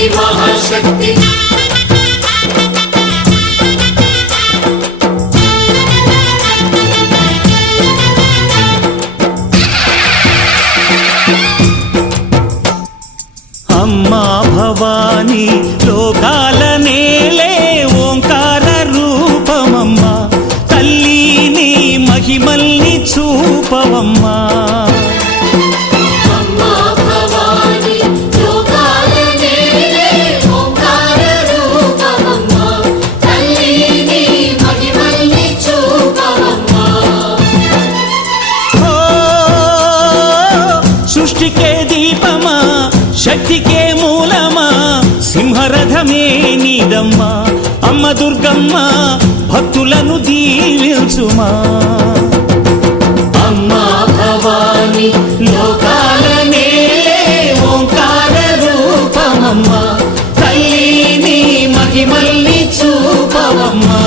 శక్తి మహాశక్తి అమ్మా భవాని లోకాల నేలే ఓంకార రూపమమ్మా తల్లి నీ మహిమల్ని చూపవమ్మా సృష్టికే దీపమా శక్తికే మూలమా సింహరథమే నీదమ్మా అమ్మ దుర్గమ్మ భక్తులను దీవించుమా అమ్మా భవాని లోకాల నేలే ఓంకార రూపమమ్మా తల్లి నీ మహిమల్ని చూపవమ్మా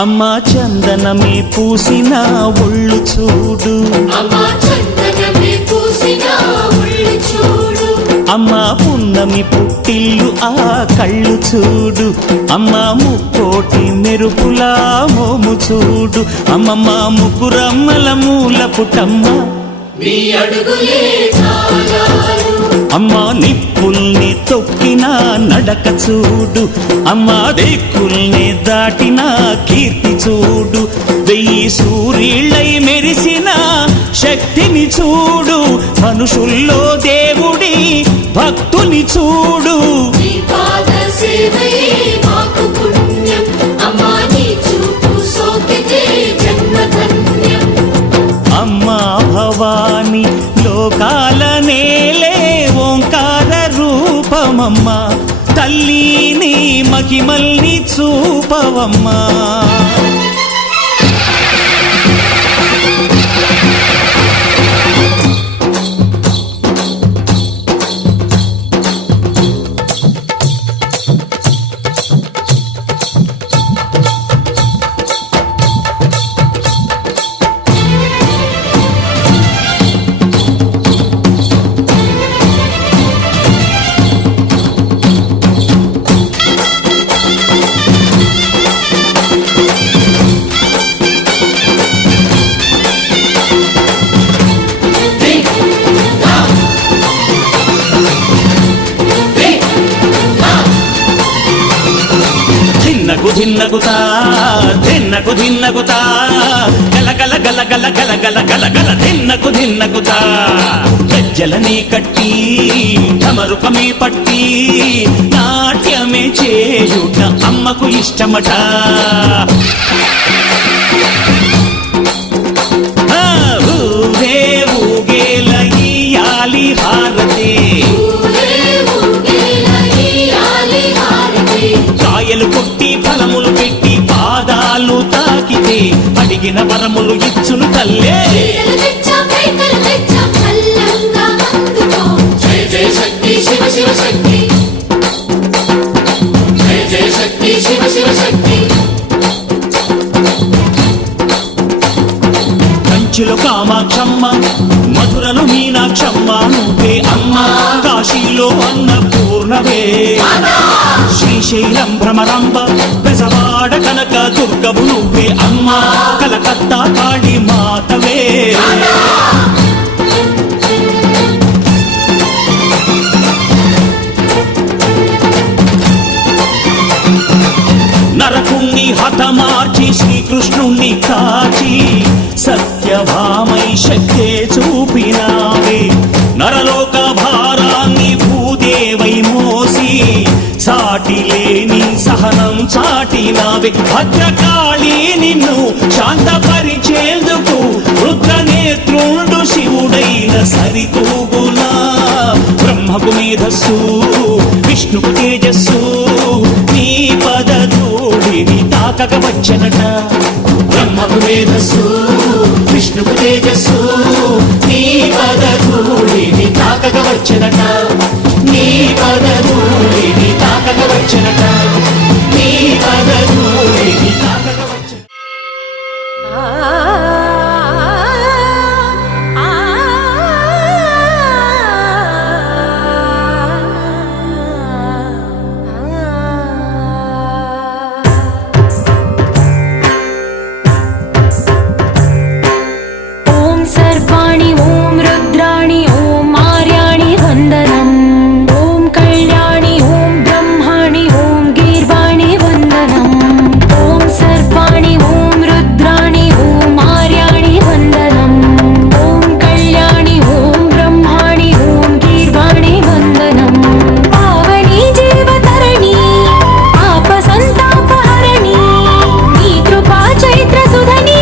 అమ్మా చందనమే పూసిన ఒళ్ళు చూడు అమ్మా పున్నమి పుట్టిల్లు ఆ కళ్ళు చూడు అమ్మా ముక్కోటి మెరుపులా మోము చూడు అమ్మమ్మ ముగ్గురమ్మల మూల పుటమ్మ అమ్మా నిప్పుల్ని తొక్కిన నడక చూడు అమ్మా దిక్కుల్ని దాటిన కీర్తి చూడు 1000 సూర్యుళ్ళై మెరిసిన శక్తిని చూడు మనుషుల్లో దేవుడి భక్తుని చూడు అమ్మా భవాని లోకాల నేలే ఓంకార రూపమమ్మా తల్లి నీ మహిమల్ని చూపవమ్మా ధిన్నగుతా ధిన్నకు ధిన్నగుతా గల గల గల గల గల గల గల గల ధిన్నగుతా గజ్జలని కట్టి ఢమరుకమే పట్టి నాట్యమే చేయుట అమ్మకు ఇష్టమట ఊరే ఊగేల ఇయ్యాలి హారతి కాయలు కొట్టి ఫలములు పెట్టి పాదాలు తాకితే అడిగిన వరములు ఇచ్చును తల్లే జయ జయ శక్తి శివ శివ శక్తి జయ జయ శక్తి శివ శివ శక్తి కంచిలో కామాక్షమ్మ మధురలు మీనాక్షమ్మ నువ్వే అమ్మ కాశీలో అన్నపూర్ణవే శ్రీశైలం భ్రమరాంబ బెజవాడ కనక దుర్గవు నువ్వే అమ్మ కలకత్తా కాళీ మాతవే నరకుణ్ణి హతమార్చి శ్రీకృష్ణుణ్ణి కాచి సత్యభామై శక్తే చూపినావే నరలోక భారాన్ని భూదేవై మోసి సాటి లేని సహనం చాటినావే భద్రకాళి నిన్ను శాంతపరిచేందుకు రుద్రనేత్రుండు శివుడైన సరితూగులా బ్రహ్మకు మేధస్సు విష్ణుకు తేజస్సు నీ పదధూళిని తాకక వచ్చనట బ్రహ్మకు మేధస్సు విష్ణుకు తేజస్సు నీ పదధూళిని తాకక వచ్చనట నీ పదధూళిని తాకక వచ్చనట నీ పదధూళిని తాకక వచ్చనట सर्वाणि ॐ रुद्राणि ॐ आर्याणि वन्दनम् ॐ कल्याणि ॐ ब्रह्माणि ॐ गीर्वाणि वन्दनम् ॐ सर्वाणि ॐ रुद्राणि ॐ आर्याणि वन्दनम् ॐ कल्याणि ॐ ब्रह्माणि ॐ गीर्वाणि वन्दनम् पावनी जीवतरणि पापसन्तापहरणि नी कृपा चैत्रसुधनी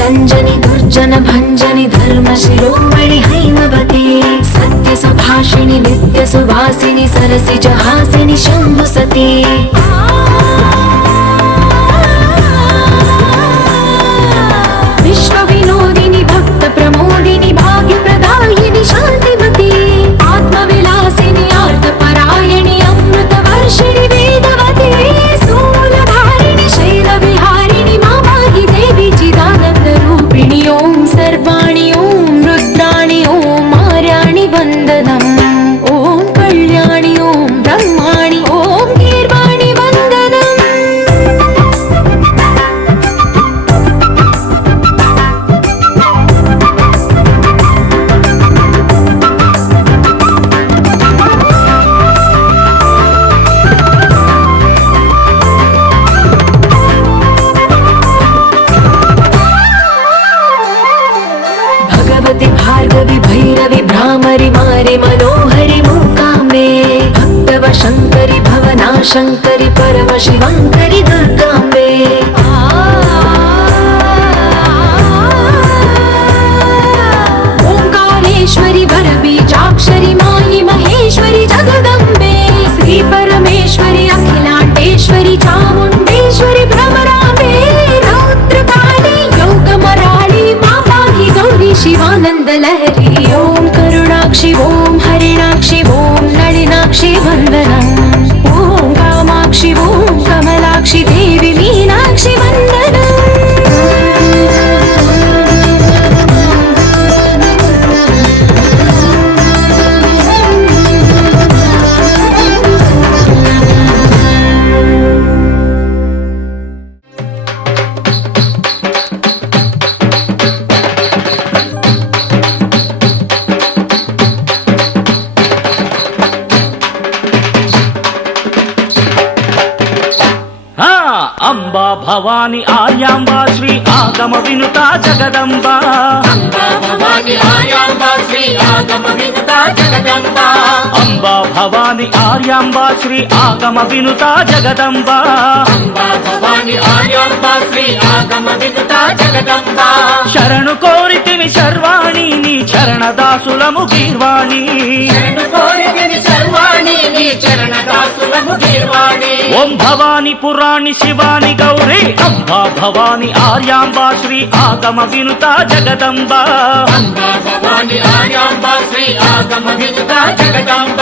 रंजनि दुर्जन भंजनि धर्म शिरोमणि हैमवती सत्य सुभाषिणि नित्य सुवासिनि सरसि जहासिनि शंभु सती विश्व विनोदिनि भक्त प्रमोदिनि भाग्य प्रदायिनि शांतिमती आत्मविलासिनि आर्तपरायणि अमृत वर्षिणि वेदवती स्थूलधारिणि शैल विहारिणि मामाहि देवी चिदानंद रूपिणि ओम सर्वाणि ओम रुद्राणि ओम आर्याणि वन्दनम् ओम कल्याणि ओम ब्रह्माणि ओम गीर्वाणि वन्दनम् भगवति भार्गवि भैरवि भ्रामरि मारि मनोहरि मूकाम्बे भक्तव शङ्करि भवना शङ्करि परम शिवङ्करि दुर्गाम्बे ओङ्कारेश्वरि वरबीजाक्षरि मायि महेश्वरि जगदम्बे श्री परमेश्वरि अखिलाण्डेश्वरि चामुण्डेश्वरि भ्रमराम्बे रौद्रकाली योगमराळि मा पाहि गौरी शिवानन्द लहरी ओम करुणाक्षि ओम हरिणाक्षि ओम नलिनाक्षि वन्दनम् ओम कामाक्षि ओम कमलाक्षि देवी मीनाक्षि वन्दनम् अंबा भवानी आर्यांबा श्री आगम विनुता जगदंबा अंबा भवानी आर्यांबा श्री आगम विनुता जगदंबा अंबा भवानी आर्यांबा श्री आगम विनुता जगदंबा अंबा भवानी आर्यांबा श्री आगम विनुता जगदंबा शरणु कोरितिनि सर्वाणि नी चरण दासुलमु गीर्वाणि शरणु कोरितिनि सर्वाणि नी चरण दासुलमु गीर्वाणि ओम భవాని పురాణి శివాని గౌరీ అంబా భవాని ఆర్యాంబా శ్రీ ఆగమ వినుత జగదంబ అంబా భవాని ఆర్యాంబ శ్రీ ఆగమ వినుత జగదంబ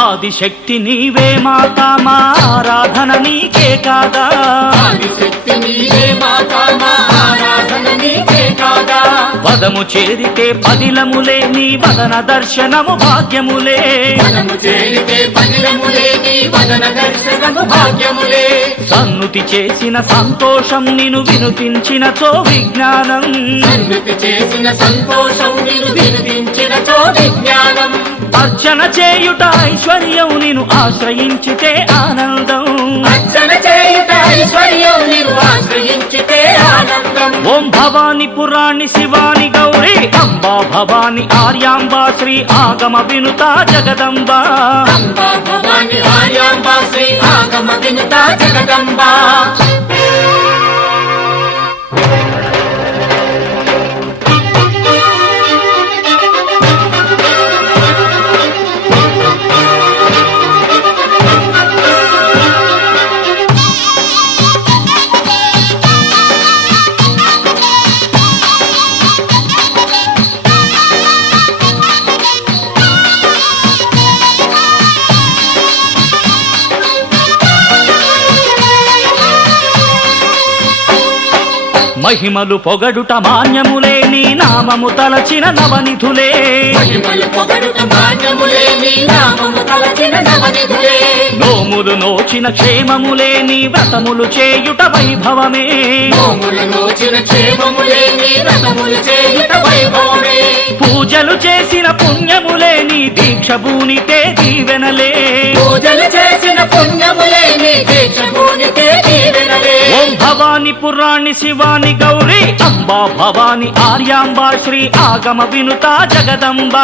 ఆదిశక్తి నీవే మాతా మా ఆరాధన నీకే కాదా ఆదిశక్తి నీవే మాతా మా ఆరాధన నీకే కాదా పదము చేరితే పదిలములే నీ వదన దర్శనము భాగ్యములే మనము చేరితే పదిలములే నీ వదన దర్శనము భాగ్యములే సన్నుతి చేసిన సంతోషం నిను వినుతించినచో విజ్ఞానం సన్నుతి చేసిన సంతోషం నిన్ను వినిపించిన చో విజ్ఞానం అర్చన చేయుట ఐశ్వర్యం నిను ఆశ్రయించితే ఆనందం అర్చన చేయుట ఐశ్వర్యం నిన్ను ఆశ్రయించితే ఆనందం ఓం భవాని పురాణి శివాని గౌరీ అంబా భవాని ఆర్యాంబా శ్రీ ఆగమ వినుత జగదంబ అంబా భవాని ఆర్యాంబ శ్రీ ఆగమ వినుత జగదంబ మహిమలు పొగడుట మాన్యములే నీ నామము తలచిన నవనిధులే మహిమలు పొగడుట మాన్యములే నీ నామము తలచిన నవనిధులే నోములు నోచిన క్షేమములే నీ వ్రతములు చేయుట వైభవమే నోములు నోచిన క్షేమములే నీ వ్రతములు చేయుట వైభవమే పూజలు చేసిన పుణ్యములే నీ దీక్ష భూనితే దీవెనలే పూజలు చేసిన పుణ్యములే నీ దీక్ష భూనితే దీవెనలే ఓం భవాని పురాణి శివాని గౌరీ అంబా భవాని ఆర్యాంబా శ్రీ ఆగమ వినుత జగదంబ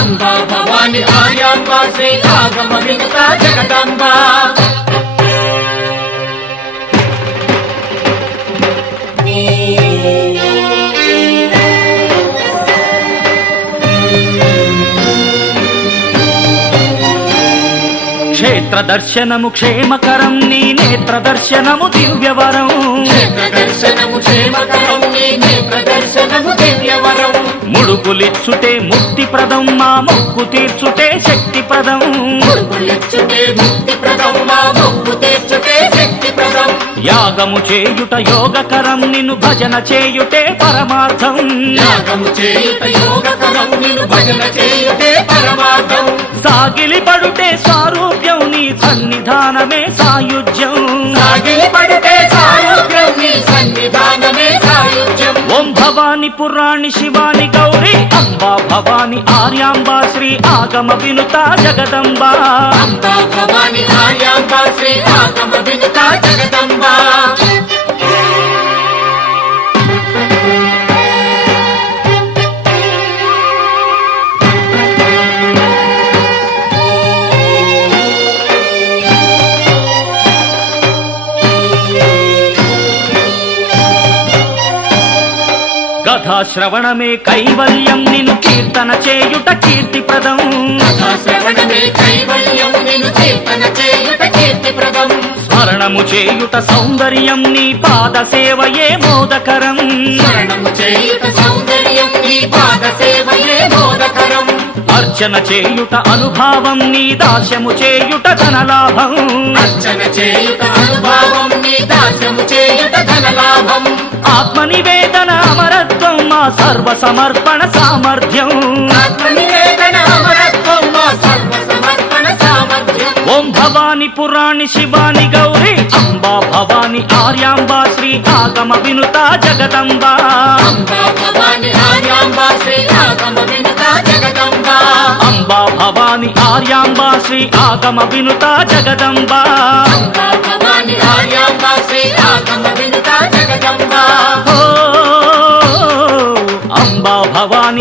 అంబా భవాని ఆర్యాంబ శ్రీ ఆగమ వినుత జగదంబ క్షేత్ర దర్శనము క్షేమకరం నీ నేత్ర దర్శనము దివ్యవరం క్షేత్ర దర్శనము క్షేమకరం నీ నేత్ర దర్శనము దివ్యవరం ముడుకులిచ్చుటే ముక్తిప్రదం మా మొక్కు తీర్చుటే శక్తిప్రదం ముడుపులిచ్చుటే ముక్తిప్రదం మా మొక్కు తీర్చుటే శక్తిప్రదం యాగము చేయుట యోగకరం నిన్ను భజన చేయుటే పరమార్థం యాగము చేయుట యోగకరం నిన్ను భజన చేయుటే పరమార్థం సాగిలి పడుటే సారూప్యం నీ సన్నిధానమే సాయుజ్యం సాగిలి పడితే సాయుధ్యం నీ సన్నిధానమే సాయుధ్యం ఓం భవాని పురాణి శివాని గౌరీ అంబా భవాని ఆర్యాంబా శ్రీ ఆగమ వినుత జగదంబ అంబా భవాని ఆర్యాంబ శ్రీ ఆగమ వినుత జగదంబ కథాశ్రవణమే కైవల్యం నిన్ను కీర్తన చేయుట కీర్తిప్రదం శ్రవణమే కైవల్యం నిన్ను కీర్తన చేయుట కీర్తిప్రదం స్మరణము చేయుట సౌందర్యం నీ పాద సేవయే మోదకరం స్మరణము చేయుట సౌందర్యం నీ పాద సేవయే మోదకరం అర్చన చేయుట అనుభావం నీ దాస్యము చేయుట ధనలాభం అర్చన చేయుట అనుభావం నీ దాస్యము చేయుట ధనలాభం ఆత్మనివేదన అమరత్వం మా సర్వ సమర్పణ సామర్థ్యం ఆత్మనివేదన అమరత్వం మా సర్వ సమర్పణ సామర్థ్యం ఓం భవాని పురాణి శివాని గౌరీ అంబా భవాని ఆర్యాంబా శ్రీ ఆగమ వినుత జగదంబ అంబా భవాని ఆర్యాంబ శ్రీ ఆగమ వినుత జగదంబ అంబా భవాని ఆర్యాంబా శ్రీ ఆగమ వినుత జగదంబ అంబా భవాని ఆర్యాంబ శ్రీ ఆగమ వినుత జగదంబ ఓ అంబా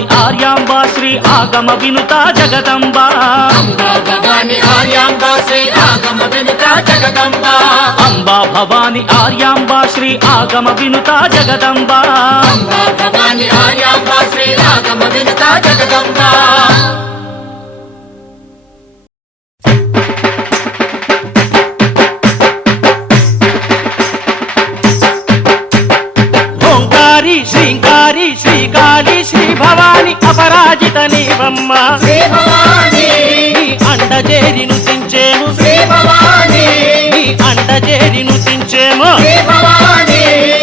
భవాని ఆర్యాంబా శ్రీ ఆగమ వినుత జగదంబ అంబా భవాని ఆర్యాంబా శ్రీ ఆగమ వినుత జగదంబ అంబా భవాని ఆర్యాంబా శ్రీ ఆగమ వినుత జగదంబ అంబా భవాని ఆర్యాంబా శ్రీ ఆగమ వినుత జగదంబ ఓంకారి శ్రీంకారి శ్రీకాళి శ్రీ భవాని అపరాజిత నీవమ్మ శ్రీ భవాని నీ అండజేరి నుతించేము శ్రీ భవాని నీ అండజేరి నుతించేము శ్రీ భవాని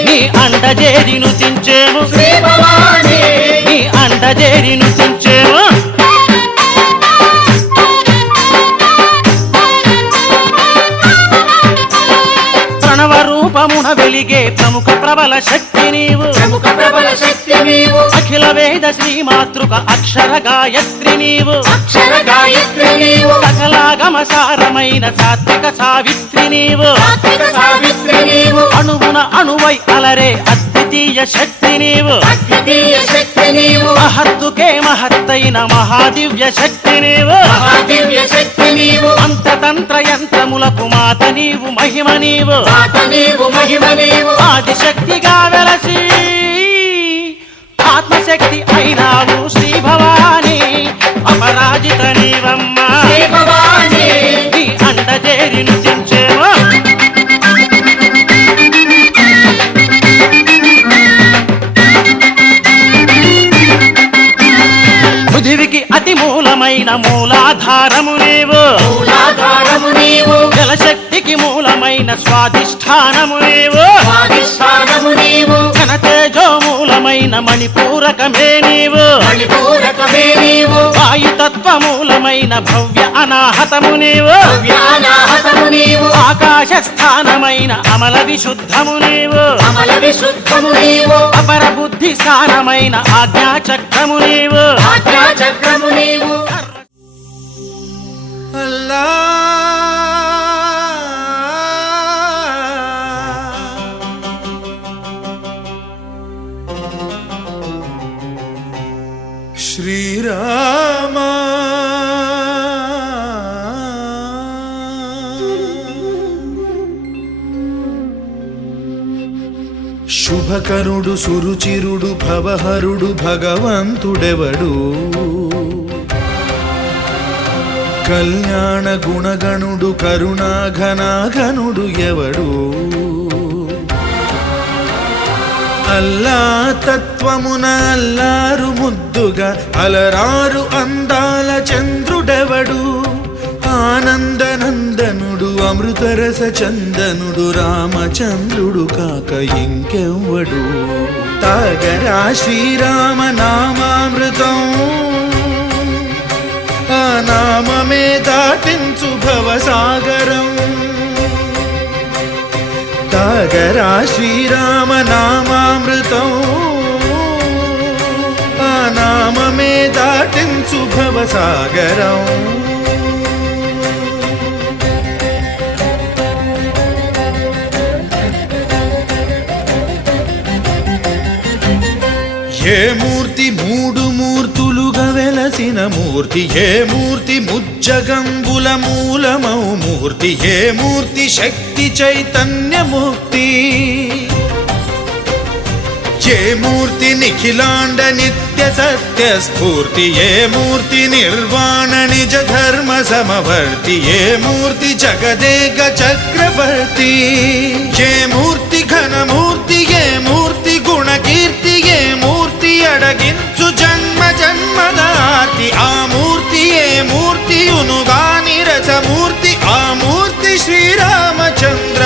నీ అండజేరి నుతించేము శ్రీ భవాని నీ అండజేరి నుతించేము ప్రణవ రూపమున వెలిగే ప్రముఖ ప్రబల శక్తి నీవు ప్రముఖ ప్రబల శక్తి నీవు అఖిల వేద శ్రీ మాతృక అక్షర గాయత్రి నీవు అక్షర గాయత్రి నీవు సకలాగమ సారమైన సాత్విక సావిత్రి నీవు సాత్విక సావిత్రి నీవు అణువున అణువై అలరే అద్వితీయ శక్తి నీవు అద్వితీయ శక్తి నీవు మహత్తుకే మహత్తైన మహాదివ్య శక్తి నీవు మహాదివ్య శక్తి నీవు అంతతంత్ర యంత్రములకు మాత నీవు మహిమ నీవు మాత నీవు మహిమ నీవు ఆదిశక్తిగా వెలసి ఆత్మశక్తి అయినావు శ్రీ భవాని అపరాజిత నీవమ్మ శ్రీ భవాని నీ అండజేరి నుతించేమో పృథివికి అతి మూలమైన మూలాధారము నీవు మూలాధారము నీవు జలశక్తికి మూలమైన స్వాధిష్టానము నీవు స్వాధిష్టానము నీవు ఘనతేజో మూలమైన మణిపూరకమే నీవు మణిపూరకమే నీవు వాయుతత్వ మూలమైన భవ్య అనాహతము నీవు వ్యానాహతము నీవు ఆకాశ స్థానమైన అమల విశుద్ధము నీవు అమల విశుద్ధము నీవు అపర బుద్ధి స్థానమైన ఆజ్ఞాచక్రము నీవు ఆజ్ఞా చక్రము నీవు శ్రీరామ శుభకరుడు సురుచిరుడు భవహరుడు భగవంతుడెవడు కళ్యాణ గుణగణుడు కరుణాఘనాఘనుడు ఎవడు అల్లా తత్వమున అల్లారు ముద్దుగా అలరారు అందాల చంద్రుడెవడు ఆనందనందనుడు అమృతరస చందనుడు రామచంద్రుడు కాక ఇంకెవ్వడు తాగరా శ్రీరామ నామామృతం ఆ నామమే దాటించు భవసాగరం తాగరా శ్రీరామ నామామృతం ఆ నామమే దాటించు భవసాగరం ఏ మూర్తి మూడు మూర్తులుగా వెలసిన మూర్తి ఏ మూర్తి ముజ్జగంబుల మూలమౌ మూర్తి ఏ మూర్తి శక్తి చైతన్యమూర్తి ఏ మూర్తి నిఖిలాండ నిత్య సత్య స్ఫూర్తి ఏ మూర్తి నిర్వాణ నిజ ధర్మ సమవర్తి ఏ మూర్తి జగదేక చక్రవర్తి ఏ మూర్తి ఘనమూర్తి ఏ మూర్తి గుణకీర్తి ఏ మూర్తి అడగించు జన్మ జన్మదార్తి ఆ మూర్తి ఏ మూర్తియునుగాని రసమూర్తి ఆ మూర్తి శ్రీరామచంద్రమూర్తి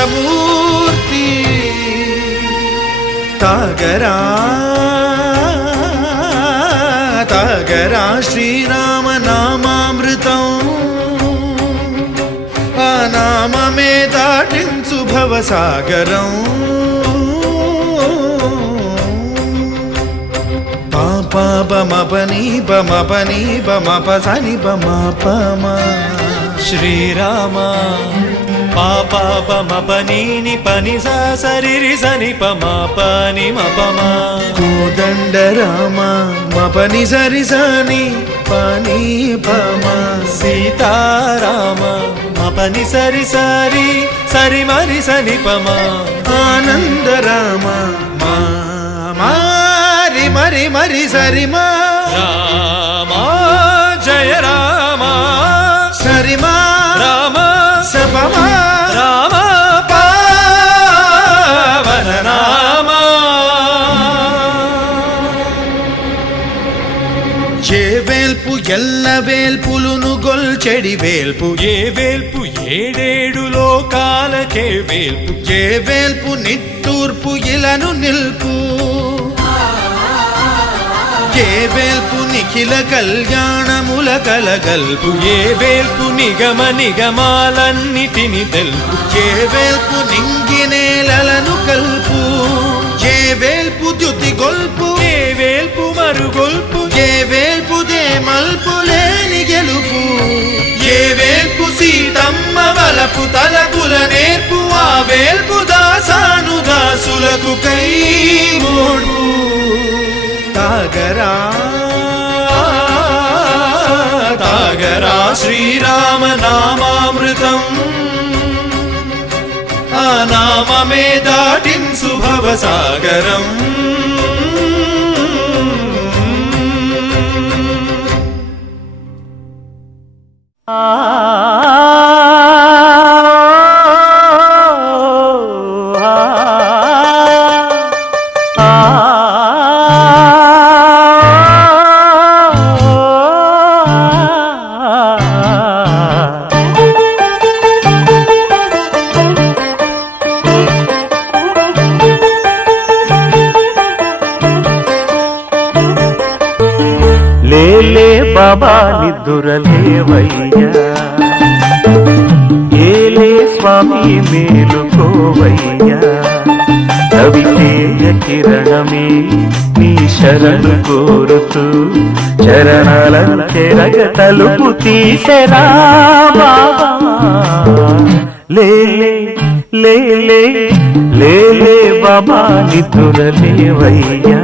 తాగరా తాగరా శ్రీరామ నామామృతం ఆ నామమే దాటించు భవసాగరం పాపా బమపని బమపని బమపసని బమపమ శ్రీరామ పాప పాప మపనీని పని సా సరి సని పమా పని మపమా కోదండ రామ మపని సరి సని పని పమ సీతారామ మపని సరి సరి సరి మరి సని పమా ఆనంద రామ మారి మరి మరి సరి మా రామ జయ రామ సరిమా రామ సపమా రామ పావన నామ ఏ వేల్పు ఎల్ల వేల్పులును గొల్చెడి వేల్పు ఏ వేల్పు ఏడేడు లోకాలకే వేల్పు ఏ వేల్పు నిట్టూర్పు ఇలను నిల్పు ఏ వేల్పు నిఖిల కళ్యాణముల కలగల్పు ఏ వేల్పు నిగమ నిగమాలన్నిటిని తెలుపు ఏ వేల్పు నింగినేలను కల్పు ఏ వేల్పు ద్యుతి గొల్పు ఏ వేల్పు మరుగొల్పు ఏ వేల్పు దే మల్పు లేని గెలుపు ఏ వేల్పు సీతమ్మ వలపు తలపుల నేర్పు ఆ వేల్పు దాసాను దాసులకు కై మోడు తాగరా తాగరా శ్రీరామ నామామృతం ఆ నామమే దాటించు భవసాగరం లేలే బాబా నిద్దురలేవయ్యా ఏలే స్వామి మేలుకోవయ్యా రవితేజ కిరణమే నీ శరణు కోరుతూ చరణాల చెరగ తలుపు తీసెరా బాబా లేలే లేలే లేలే బాబా నిద్దురలేవయ్యా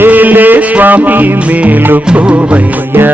ఏలే స్వామి మేలుకోవయ్యా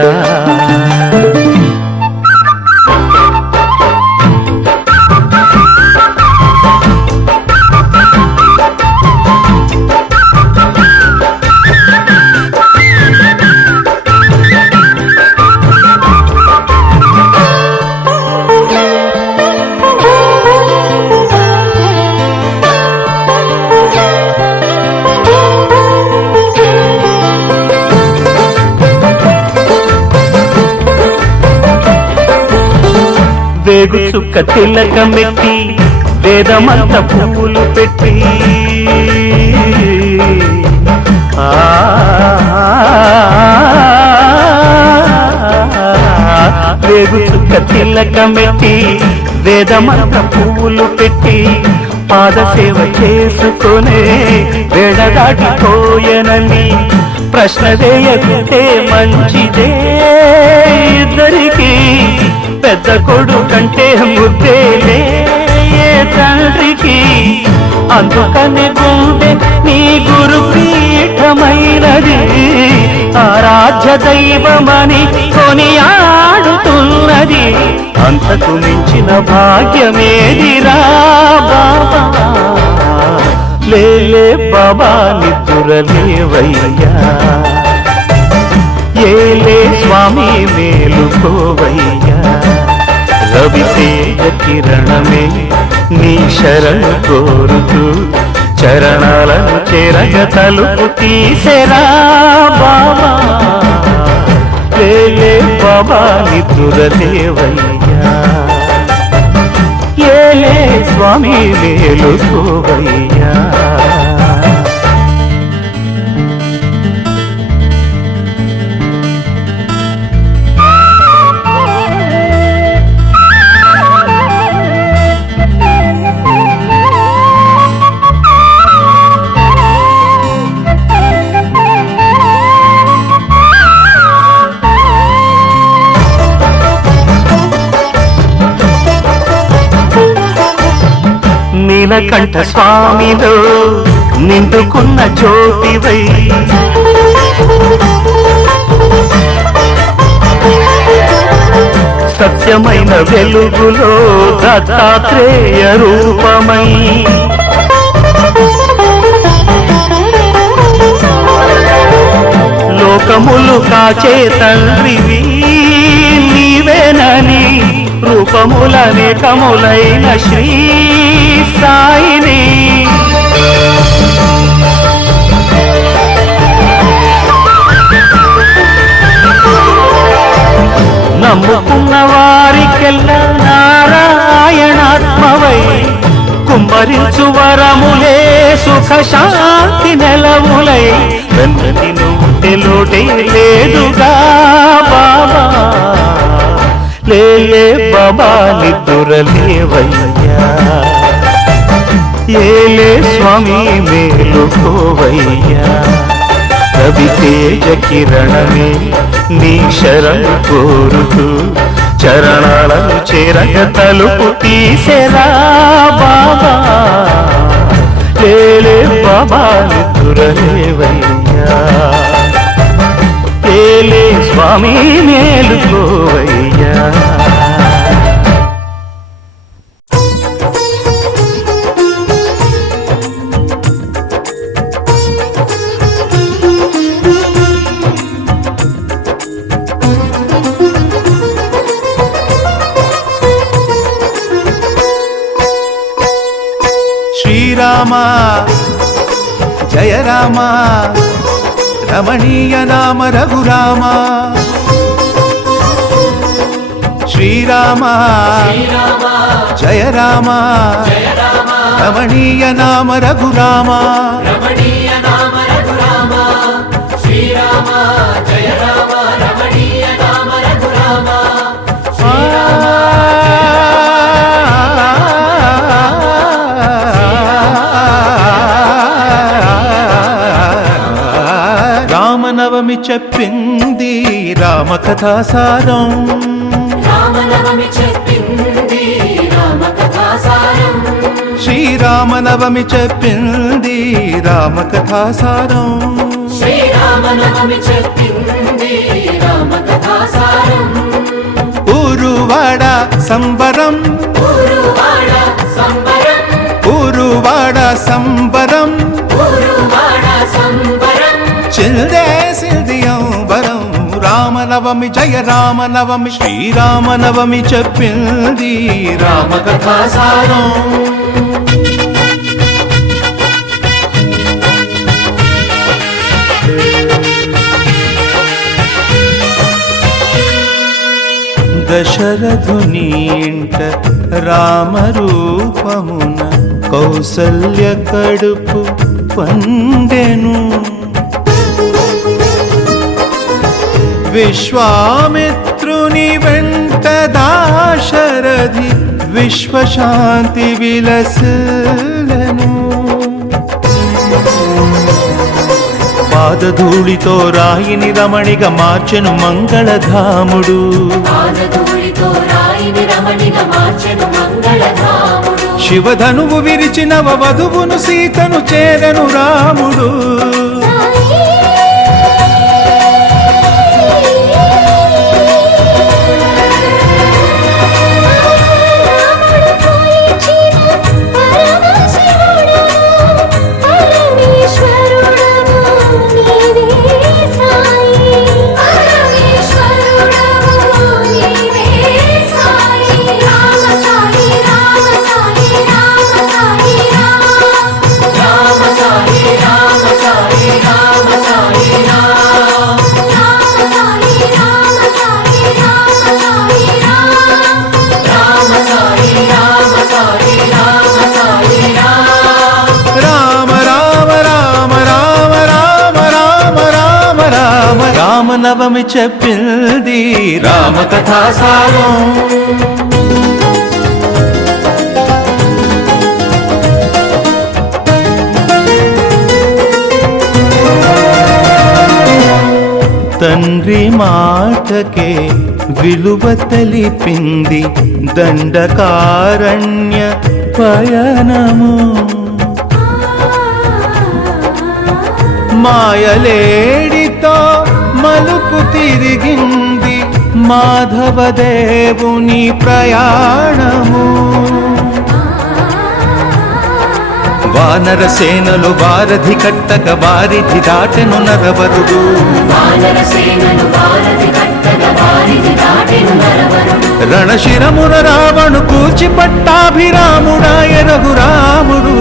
వేగు చుక్క తిలకమెట్టి వేదమంత పువ్వులు పెట్టి వేగు చుక్క తిలకమెట్టి వేదమంత పువ్వులు పెట్టి పాదసేవ చేసుకునే వేడ దాటిపోయనని ప్రశ్న వేయకుంటే మంచిదే ఇద్దరికి పెద్ద కొడుకంటే ముద్దేలే తండ్రికి అందుకని గుండె నీ గురు పీఠమైనది ఆరాధ్య దైవమని కొనియాడుతున్నది అంతకు మించిన భాగ్యమేదిరా బాబా లేలే బాబా నిద్దురలేవయ్యా ఏలే స్వామి మేలుకోవయ్యా రవితేజ కిరణమే నీ శరణు కోరుతూ చరణాలను చెరగ తలుపు తీసెరా బాబా లేలే బాబా నిద్దురలేవయ్యా ఏలే స్వామి మేలుకోవయ్యా నీలకంఠ స్వామిలో నిండుకున్న జ్యోతివై సత్యమైన వెలుగులో దత్తాత్రేయ రూపమై లోకములు కాచే తండ్రివి నీవేనని రూపములనేకములైన శ్రీ సాయిని నమ్ముకున్న వారికెల్లా నారాయణాత్మవై కుమ్మరించు వరములే సుఖ శాంతి నెలవులై వెన్నటి నుండి లోటే లేదుగా బాబా లేలే బాబా నిద్దురలేవయ్యా ఏలే స్వామి మేలుకోవయ్యా రవి తేజ కిరణమే నీ శరణు కోరుతూ చరణాలను చేరగ తలుపు తీసెరా బాబా లేలే బాబా నిద్దురలేవయ్యా ఏలే స్వామి మేలుకోవయ్యా శ్రీరామ జయ రామ రమణీయ నామ రఘురామ శ్రీరామ జయ రామ రమణీయ నామ రఘురామ రామనవమి చెప్పింది రామకథాసారం శ్రీరామనవమి చెప్పింది రామకథాసారం ఊరువాడ సంబరం ఊరువాడ సంబరం చిల్దే సిల్దియంబరం రామనవమి జయ రామనవమి శ్రీరామనవమి చెప్పింది రామకథాసారం దశరథుని ఇంట రామరూపమున కౌసల్య కడుపు పండెను విశ్వామిత్రుని వెంట దాశరథి విశ్వశాంతి విలసిల్లెను పాదధూళితో రాయిని రమణిగా మార్చెను మంగళధాముడు శివధనువు విరిచిన వధువును సీతను చేరను రాముడు రామనవమి చెప్పింది రామకథాసారం తండ్రి మాటకే విలువ తెలిపింది దండకారణ్య పయనము మాయలేడితో మలుపు తిరిగింది మాధవదేవుని ప్రయాణము వానర సేనలు వారధి కట్టక వారిధి దాటెను నరవరుడు రణశిరమున రావణు కూర్చి పట్టాభిరాముడాయ రఘురాముడు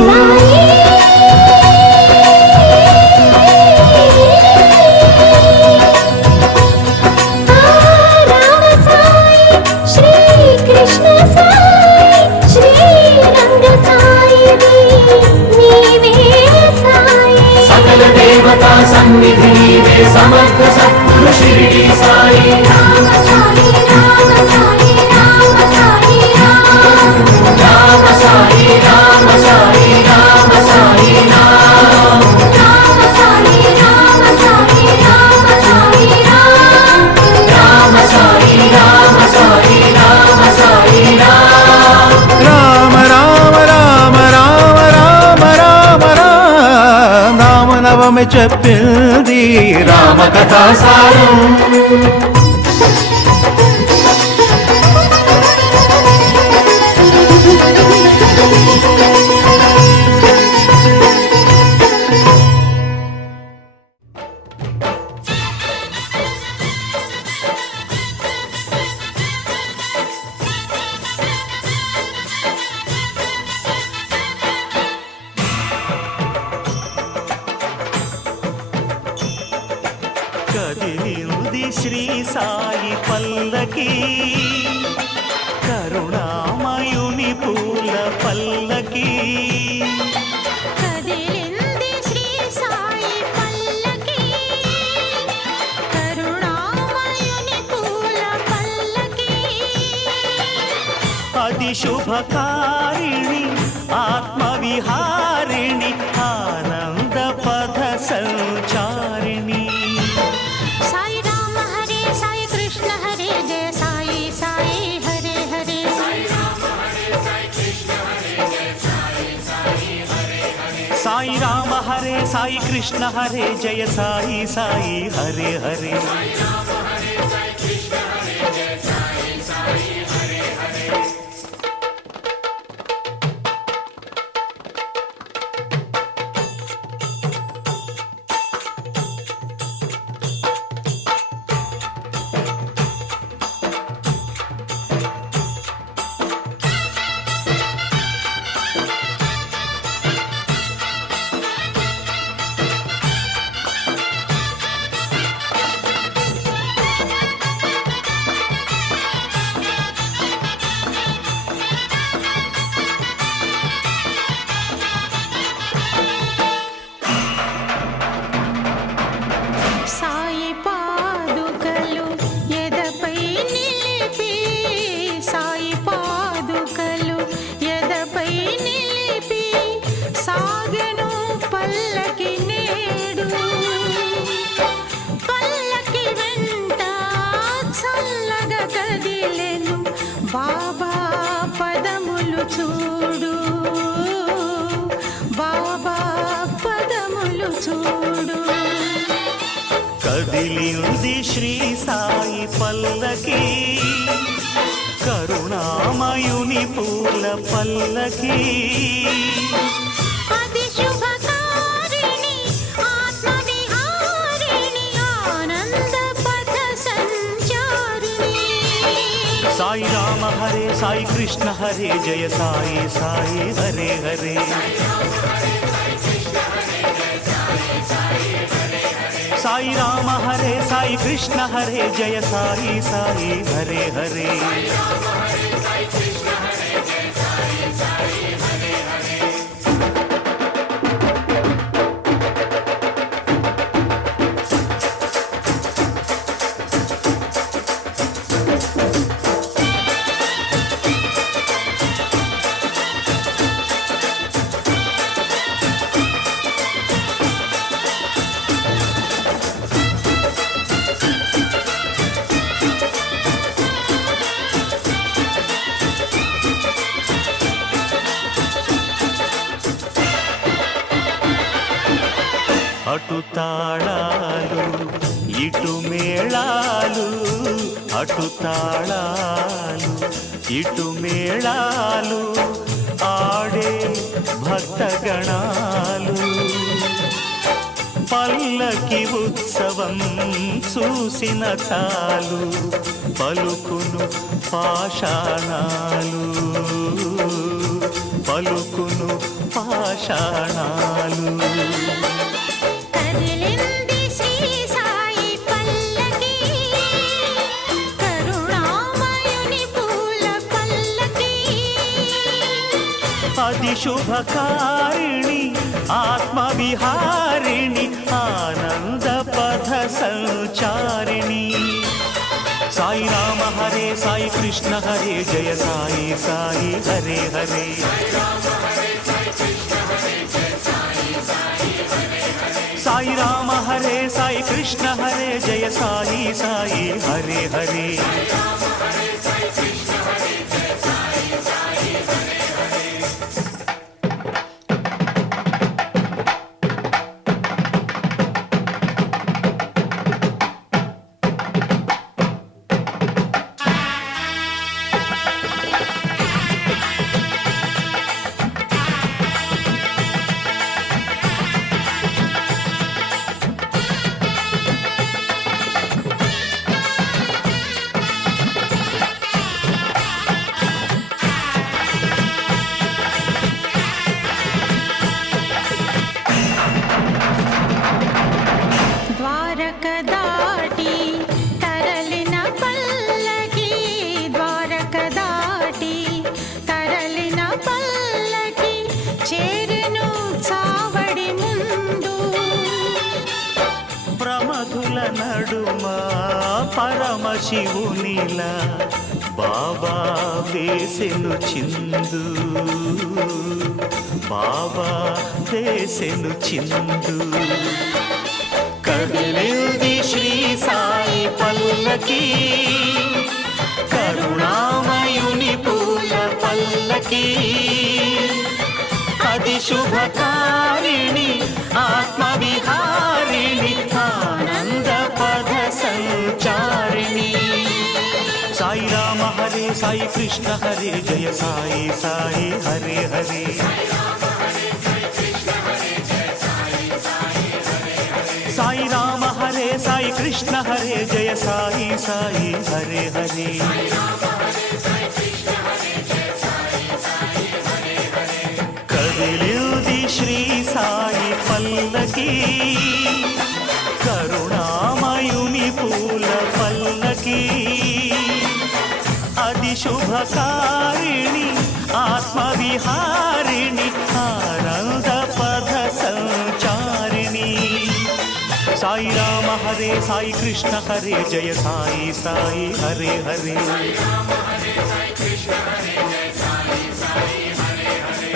సకల దేవతా సన్నిధి నీవే సమర్థ సద్గురు షిరిడి సాయి రామ సాయి రామ సాయి రామ సాయి రామ సాయి రామ సాయి రామ సాయి రామ సాయి రామ సాయి రామ సాయి రామ సాయి రామ సాయి రామ సాయి రామ రామ రామ రామ రామ రామ రామ రామనవమి చెప్పింది రామ కథా సారం కదిలింది శ్రీ సాయి పల్లకి కరుణామయుని పూల పల్లకి కదిలింది శ్రీ సాయి పల్లకి కరుణామయుని పూల పల్లకి అది శుభకారిణి ఆత్మవిహారిణి ఆనంద పథ సంచారిణి సాయి రామ హరే సాయి కృష్ణ హరే జయ సాయి సాయి హరే హరే సాయి సాయి రామ హరే సాయి కృష్ణ హరే జయ సాయి సాయి హరే హరే సాయి పాదుకలు ఎదపై నిలిపి సాయి పాదుకలు ఎదపై నిలిపి సాగెను పల్లకి నేడు పల్లకి వెంట చల్లగా కదిలెను బాబా పదములు చూడు బాబా పదములు చూడు కదిలింది శ్రీ సాయి పల్లకి కరుణామయుని పూల పల్లకి అది శుభకారిణి ఆత్మవిహారిణి ఆనంద పథ సంచారిణి సాయి రామ హరే సాయి కృష్ణ హరే జయ సాయి సాయి హరే హరే సాయి రామ హరే సాయి కృష్ణ హరే జయ సాయి సాయి హరే హరే అటు తాళాలు ఇటు మేళాలు, అటు తాళాలు ఇటు మేళాలు, ఆడే భక్తగణాలు. పల్లకి ఉత్సవం చూసిన చాలు, పలుకును పాషాణాలు, పలుకును పాషాణాలు. కదిలింది శ్రీ సాయి పల్లకి, కరుణామయుని పూల పల్లకి. అది శుభకారిణి ఆత్మవిహారిణి, ఆనంద పథ సంచారిణి. సాయి రామ హరే సాయి కృష్ణ హరే, జయ సాయి సాయి హరే హరే. సాయి రామ హరే సాయి కృష్ణ హరే, జయ సాయి సాయి హరే హరే. ద్వారక దాటి తరలిన పల్లకి, ద్వారక దాటి తరలిన పల్లకి, చేరెను చావడి ముందు. ప్రమధుల నడుమ పరమశివునిలా బాబా వేసెను చిందు, బాబా వేసెను చిందు. కదిలింది శ్రీ సాయి పల్లకి, కరుణామయుని పూల పల్లకి. అది శుభకారిణి ఆత్మవిహారిణి, ఆనంద పథ సంచారిణి. సాయి రామ హరే సాయి కృష్ణ హరే, జయ సాయి సాయి హరే హరే. సాయి రామ హరే సాయి కృష్ణ హరే, జయ సాయి సాయి హరే హరే. కదిలింది శ్రీ సాయి పల్లకి, కరుణామయుని పూల పల్లకి. అది శుభకారిణి ఆత్మవిహారిణి, ఆనంద పథ సంచారిణి. సాయి రామ హరే సాయి కృష్ణ హరే, జయ సాయి సాయి హరే హరే.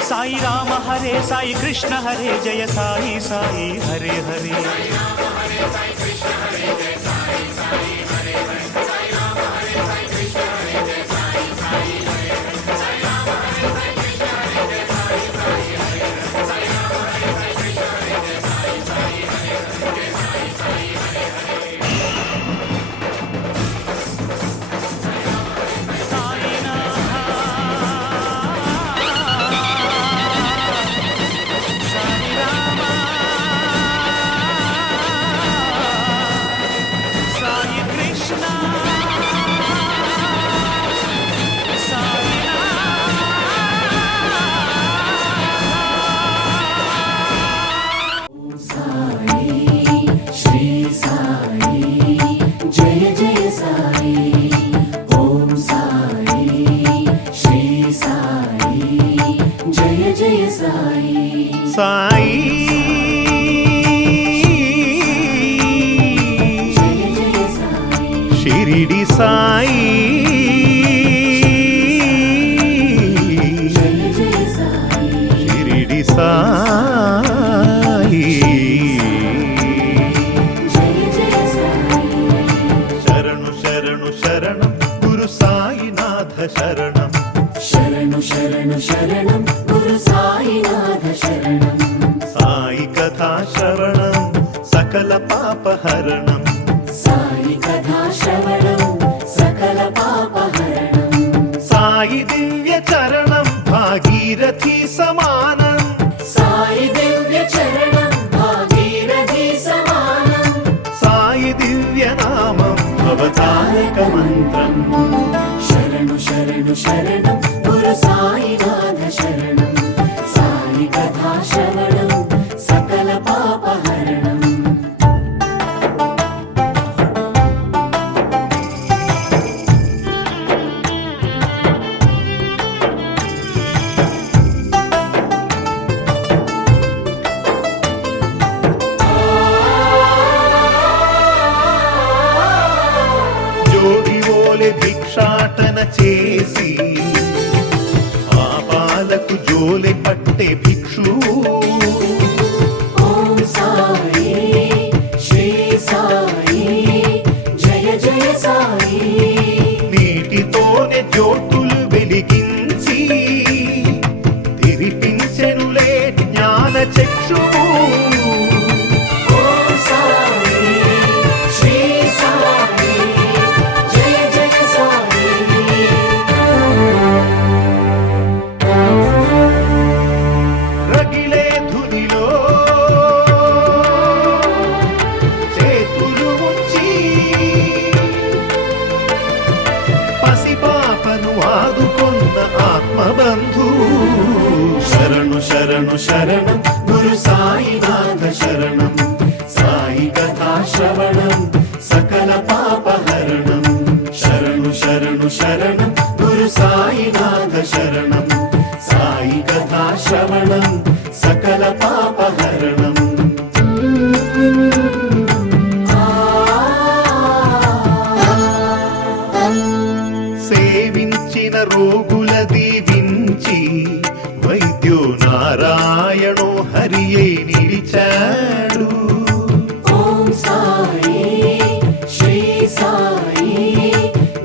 సాయి రామ హరే సాయి కృష్ణ హరే, జయ సాయి సాయి హరే హరే. సాయి షిరిడి సాయి, షిరిడి సాయి. శరణు శరణు శరణం గురు సాయినాథ శరణం, శరణు శరణు శరణం గురు సాయినాథ శరణం. సాయి కథా శ్రవణం సకల పాపహరణం సాయి కథా శ్రవణం సకల పాపహరణం సాయి దివ్య చరణం భాగీరథి సమానం సాయి దివ్య చరణం భాగీరథి సమానం సాయి దివ్య నామం భవతారక మంత్రం శరణు శరణు శరణం గురు సాయినాథ శరణం సాయి కథా శ్రవణం సకల పాపహరణం జోగి ఓలె భిక్షాటన చేసి పాపాలకు జోలె పట్టే భిక్షు ఓం సాయి శ్రీ సాయి జయ జయ సాయి నీటితోనే జ్యోతులు వెలిగించి తెరిపించెనులే జ్ఞాన చక్షువు ఓం సాయి శ్రీ సాయి జయ జయ సాయి రగిలే ధునిలో చేతులు ఉంచి పసిపాపను ఆదుకొన్న ఆత్మబంధు శరణు శరణు శరణం గురు సాయినాథ శరణం సాయి కథా శ్రవణం సకల పాపహరణం శరణు శరణు శరణం గురు సాయినాథ శరణం సాయి కథా శ్రవణం సకల పాపహరణం సేవించిన రోగుల దీవించి వైద్యో నారాయణో హరియే నిలిచాడు ఓం సాయి శ్రీ సాయి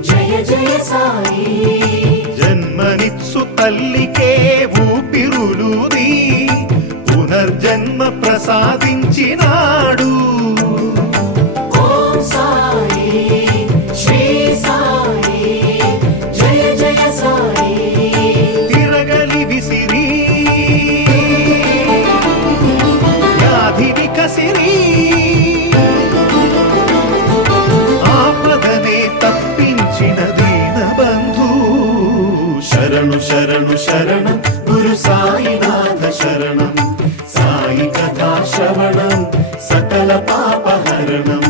జయ జయ సాయి జన్మనిత్సు తల్లికే ఊపిరులుది పునర్జన్మ ప్రసాదించినాడు ఓం సాయి శ్రీ సాయి జయ జయ సాయి తిరగలి విసిరి వ్యాధిని కసిరి ఆపదనే తప్పించిన దీనబంధు శరణు శరణు శరణం గురు సాయినాథ శరణం సాయి కథా శ్రవణం సకల పాపహరణం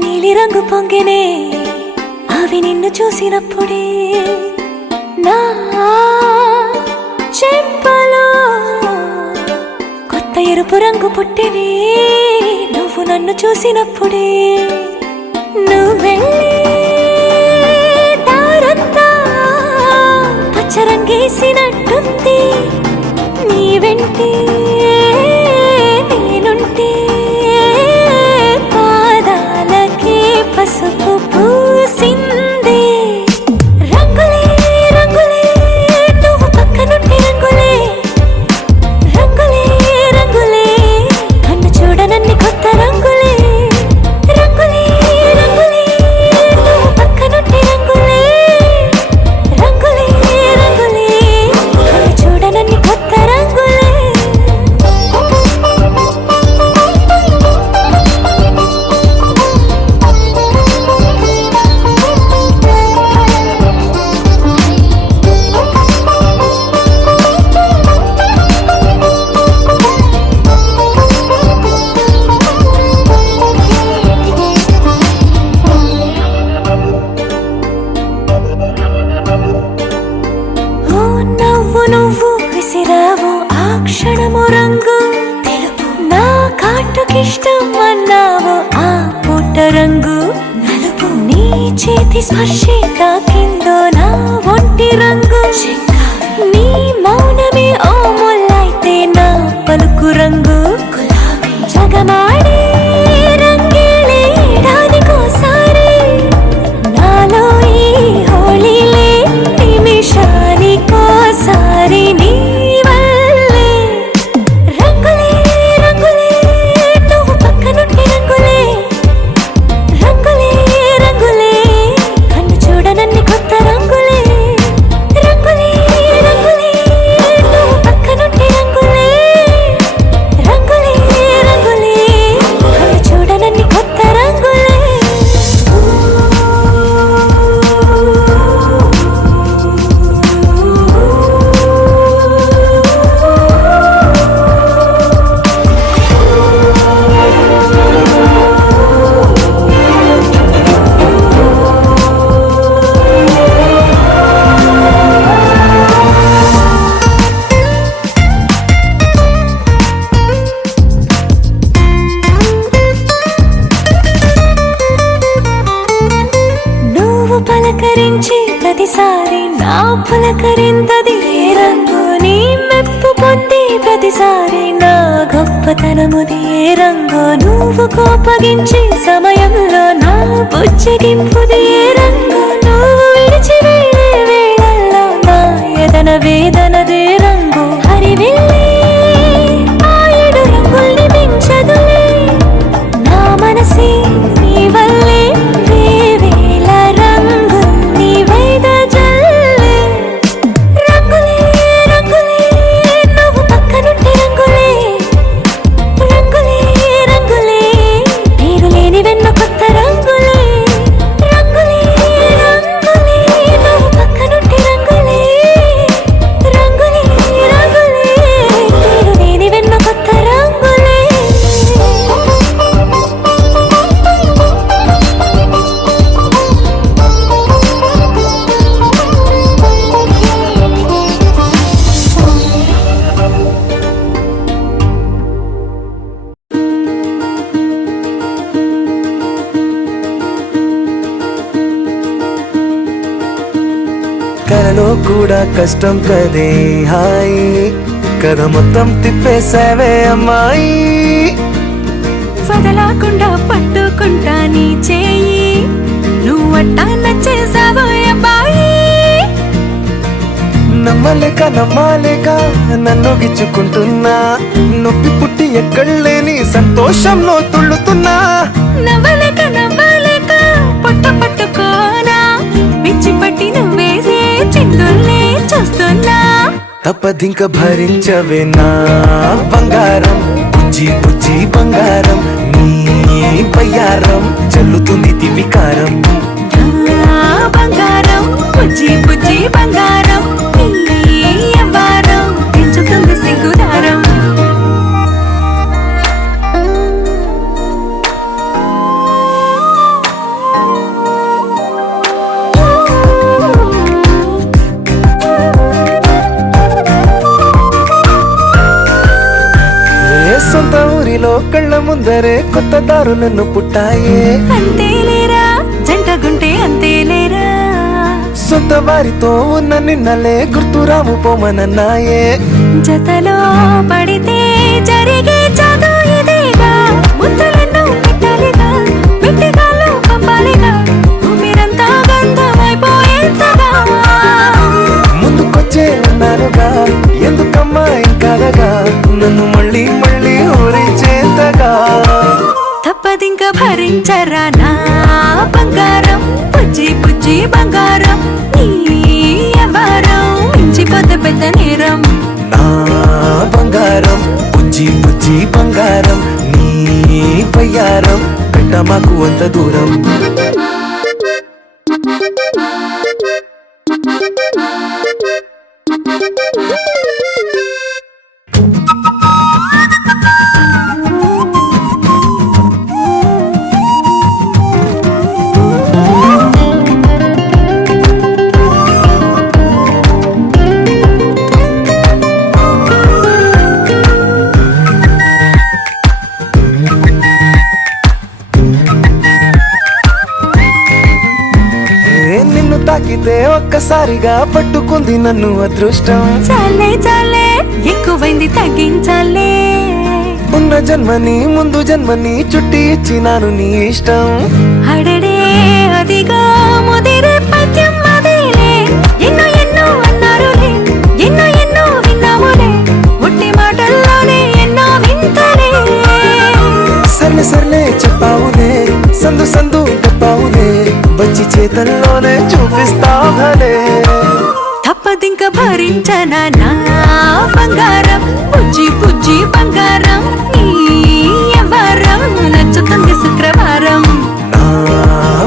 నీలి రంగు పొంగెనే అవి నిన్ను చూసినప్పుడే నా చెంపలో కొత్త ఎరుపు రంగు పుట్టినే నువ్వు నన్ను చూసినప్పుడే నువ్వెళ్ళే దారంతా పచ్చరంగేసినట్టుంది నీ వెంటే నేనుంటే పాదాలకే పసుపు పూసిందే రంగులే రంగులే నువ్వు పక్కనుంటే రంగులే రంగులే రంగులే కన్ను చూడనన్ని కొత్త రంగులే రంగులే రంగులే నువ్వు పక్కనుంటే రంగులే రంగులే రంగులే కన్ను చూడనన్ని కొత్త రంగులే ఓ నవ్వు నువ్వు విసిరావు ఆ క్షణము రంగు తెలుపు నా కాటుకిష్టం అన్నావు ఆ పుట్ట రంగు నలుపు నీ చేతి స్పర్శే తాకిందో నా ఒంటి రంగు నీ మౌనమే ఓ ముల్లైతే నా పలుకు రంగు జగమాడే రంగేలే ఏడాదికోసారి నాలో ఈ హోళీలే నిమిషానికోసారి నీ వల్లే రంగులే రంగులే నువ్వు పక్కనుంటే రంగులే రంగులే రంగులే కన్ను చూడనన్ని కొత్త రంగులే రంగులే రంగులే నువ్వు పక్కనుంటే రంగులే రంగులే రంగులే కన్ను చూడనన్ని కొత్త రంగులే నువ్వు పలకరించి ప్రతిసారి నా పులకరింతది ఏ రంగు నీ మెప్పు పొంది ప్రతిసారి నా గొప్పతనముది ఏ రంగు నువ్వు కోపగించి సమయంలో నా బుజ్జగింపుది ఏ రంగు నువ్వు విడిచి వెళ్ళే వేళల్లో నా ఎదన వేదనదే రంగు హరివిల్లే ఆ ఏడు రంగుల్ని మించదులే నా మనసే నీ వల్లే వేవేల రంగుల్ని వెదజల్లే రంగులే రంగులే నువ్వు పక్కనుంటే రంగులే రంగులే రంగులే పేరు లేని వెన్న కొత్త రంగులే రంగులే రంగులే నువ్వు పక్కనుంటే రంగులే రంగులే రంగులే పేరు లేని వెన్న కొత్త రంగులే కలలో కూడా కష్టం కదే హాయి కథ మొత్తం తిప్పేసావే అమ్మాయి వదలకుండా పట్టుకుంటా నీ చేయి నువ్వట్టా నచ్చేసావో అబ్బాయి నమ్మలేక నమ్మాలేక నన్ను గిచ్చుకుంటున్నా నొప్పి పుట్టి ఎక్కడలేని సంతోషంలో తుళ్ళుతున్నా నవ్వలేక నవ్వలేక పొట్ట పట్టుకోనా పిచ్చి పట్టి నువ్వేసే చిందుల్నే చూస్తున్నా తప్పదింక భరించవే నా బంగారం బుజ్జి బుజ్జి బంగారం నీ బయ్యారం చల్లుతుంది తివికారం నా బంగారం బుజ్జి బుజ్జి బంగారం నీ అవ్వారం పెంచుతుంది సిగ్గుదారం కళ్ళ ముందరే కొత్త దారులను పుట్టాయే అంతేలేరా జంటగుంటే అంతేలేరా సొంత వారితో ఉన్న నిన్నలే గుర్తురాము పోమనన్నాయే జతలో పడితే జరిగే చదువు ఇదేగా ముద్దలను పెట్టాలిగా పెట్టిగాళ్ళు పంపాలిగా మీరంతా గంధమైపోయేంతగా ముందుకొచ్చే ఉన్నానుగా ఎందుకమ్మా ఇంకాగా నన్ను మళ్ళీ మళ్ళీ ఊరించేంతగా తప్పదింక భరించరా నా బంగారం పుజ్జి పుజ్జి బంగారం నీ వ్యవహారం మించిపోతే పెద్ద నేరం నా బంగారం బుజ్జి బుజ్జి బంగారం నీ వయ్యారం పెట్ట మాకు అంత దూరం నిన్ను తాకితే ఒక్కసారిగా పట్టుకుంది నన్ను అదృష్టం చాలే చాలే ఎక్కువైంది తగ్గించాలే ఉన్న జన్మని ముందు జన్మని చుట్టి ఇచ్చినాను నీ ఇష్టం అడడే అదిగా ముదిరే పద్యం అదేలే ఎన్నో ఎన్నో అన్నారులే ఎన్నో ఎన్నో విన్నాములే ఒట్టి మాటల్లోనే ఎన్నో వింతలే సర్లే సర్లే చెప్పావులే సందు సందు చెప్పావులే వచ్చి చేతల్లోనే చూపిస్తావలే తప్పదింక భరించనా నా బంగారం పుజ్జి పుజ్జి బంగారం నీ వ్యవహారం నచ్చుతుంది శుక్రవారం నా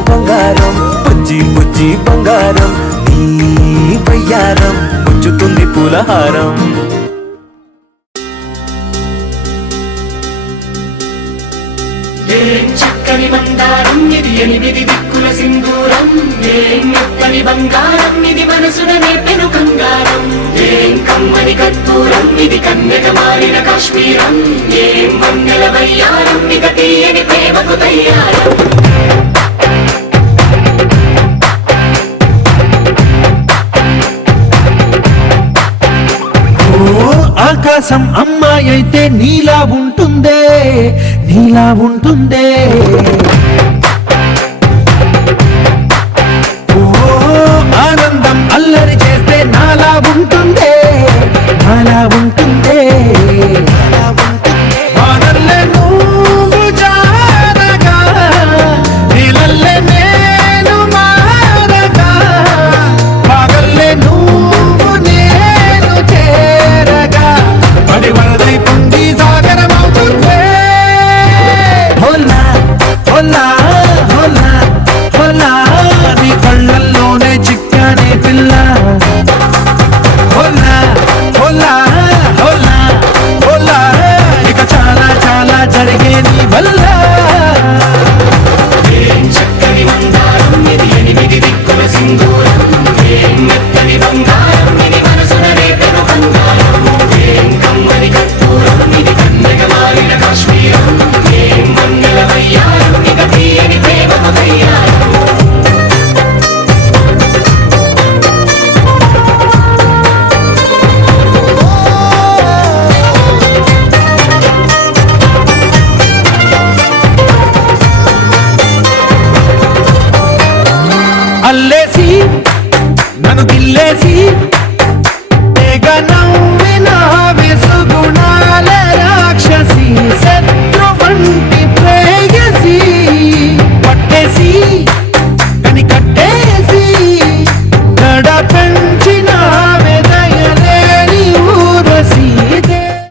బంగారం బుజ్జి బుజ్జి బంగారం నీ వయ్యారం ముచ్చుతుంది పూలహారం ఏం చక్కని మందారం ఇది ఎనిమిది దిక్కుల సింధూరం ఏం మెత్తని బంగారం ఇది మనసున నేపెను కంగారం ఏం కమ్మని కర్పూరం ఇది కన్నెగ మారిన కాశ్మీరం ఏం వన్నెల వయ్యారం ఇక తీయని ప్రేమకు తయ్యారం ఆకాశం అమ్మాయి అయితే నీలా ఉంటుందే నీలా ఉంటుందే